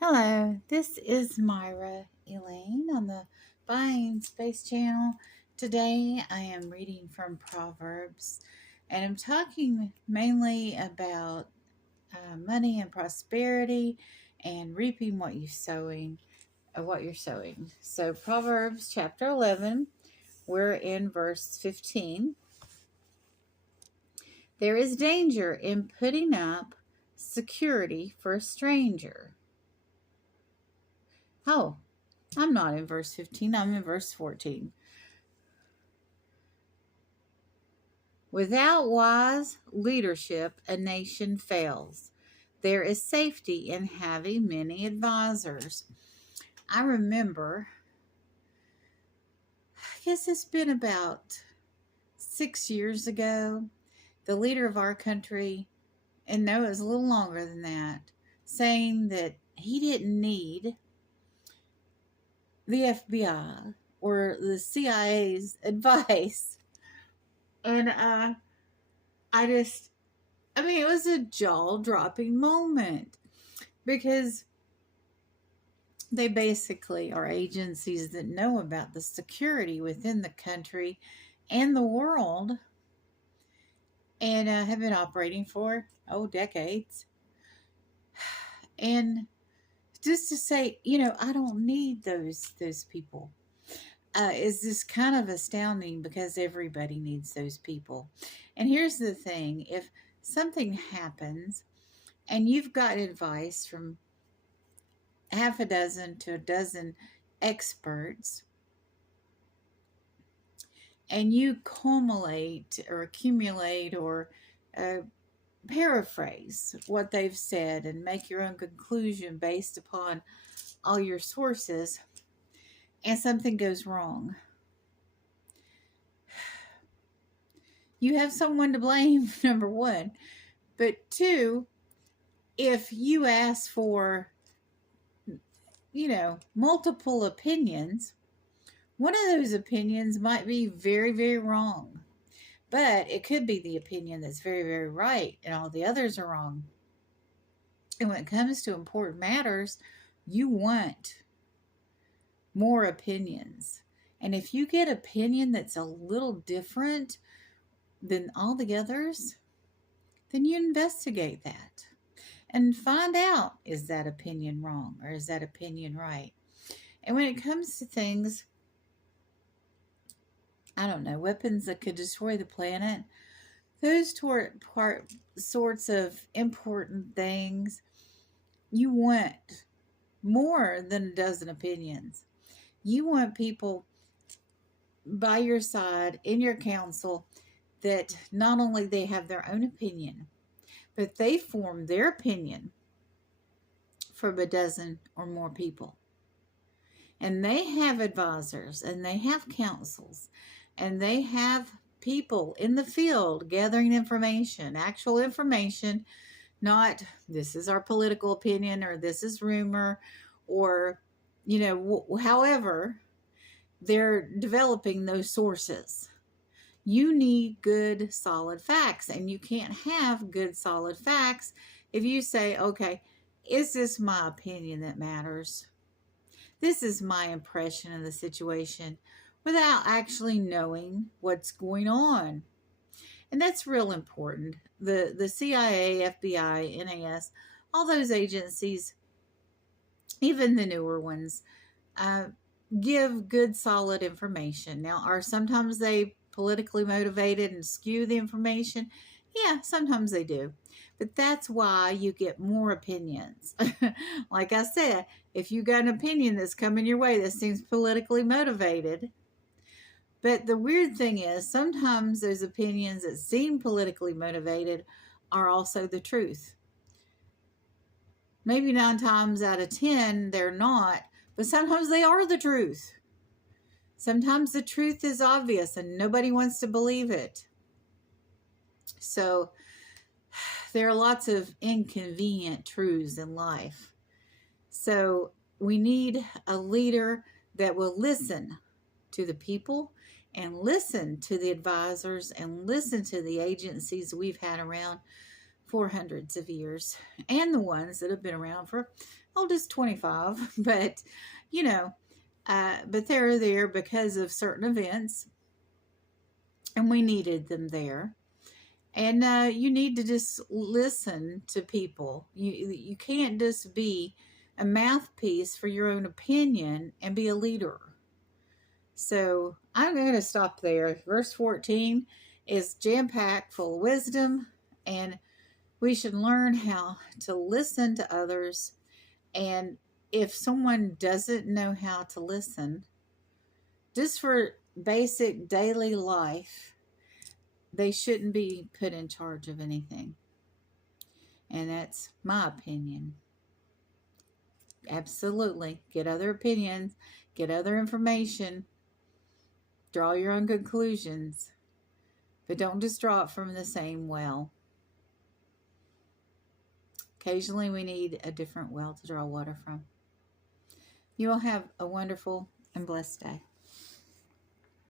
Hello, this is Myra Elaine on the Buying Space channel. Today I am reading from Proverbs and I'm talking mainly about money and prosperity and reaping what you're sowing. So Proverbs chapter 11, we're in verse 15. There is danger in putting up security for a stranger. Oh, I'm not in verse 15, I'm in verse 14. Without wise leadership, a nation fails. There is safety in having many advisors. I remember, I guess it's been about 6 years ago, the leader of our country, and no, it was a little longer than that, saying that he didn't need the FBI or the CIA's advice. And it was a jaw-dropping moment because they basically are agencies that know about the security within the country and the world and have been operating for, decades. And just to say, I don't need those people. Is just kind of astounding because everybody needs those people. And here's the thing, if something happens and you've got advice from half a dozen to a dozen experts and you accumulate or paraphrase what they've said and make your own conclusion based upon all your sources, and something goes wrong, you have someone to blame, number one. But two, if you ask for, multiple opinions, one of those opinions might be very, very wrong. But it could be the opinion that's very, very right, and all the others are wrong. And when it comes to important matters, you want more opinions. And if you get opinion that's a little different than all the others, then you investigate that and find out, is that opinion wrong or is that opinion right? And when it comes to things, I don't know, weapons that could destroy the planet, those sorts of important things, you want more than a dozen opinions. You want people by your side in your council that not only they have their own opinion, but they form their opinion from a dozen or more people. And they have advisors and they have councils and they have people in the field gathering information, actual information, not this is our political opinion or this is rumor or, however they're developing those sources. You need good, solid facts, and you can't have good, solid facts if you say, okay, is this my opinion that matters? This is my impression of the situation without actually knowing what's going on. And that's real important. The CIA, FBI, NAS, all those agencies, even the newer ones, give good, solid information. Now, are sometimes they politically motivated and skew the information? Yeah, sometimes they do. But that's why you get more opinions. Like I said, if you got an opinion that's coming your way that seems politically motivated, but the weird thing is sometimes those opinions that seem politically motivated are also the truth. Maybe 9 times out of 10 they're not, but sometimes they are the truth. Sometimes the truth is obvious and nobody wants to believe it. So there are lots of inconvenient truths in life. So we need a leader that will listen to the people and listen to the advisors and listen to the agencies we've had around for hundreds of years, and the ones that have been around for just 25. But, you know, but they're there because of certain events, and we needed them there. And you need to just listen to people. You can't just be a mouthpiece for your own opinion and be a leader. So I'm going to stop there. Verse 14 is jam-packed full of wisdom, and we should learn how to listen to others. And if someone doesn't know how to listen, just for basic daily life, they shouldn't be put in charge of anything. And that's my opinion. Absolutely. Get other opinions, get other information, draw your own conclusions, but don't just draw it from the same well. Occasionally we need a different well to draw water from. You all have a wonderful and blessed day.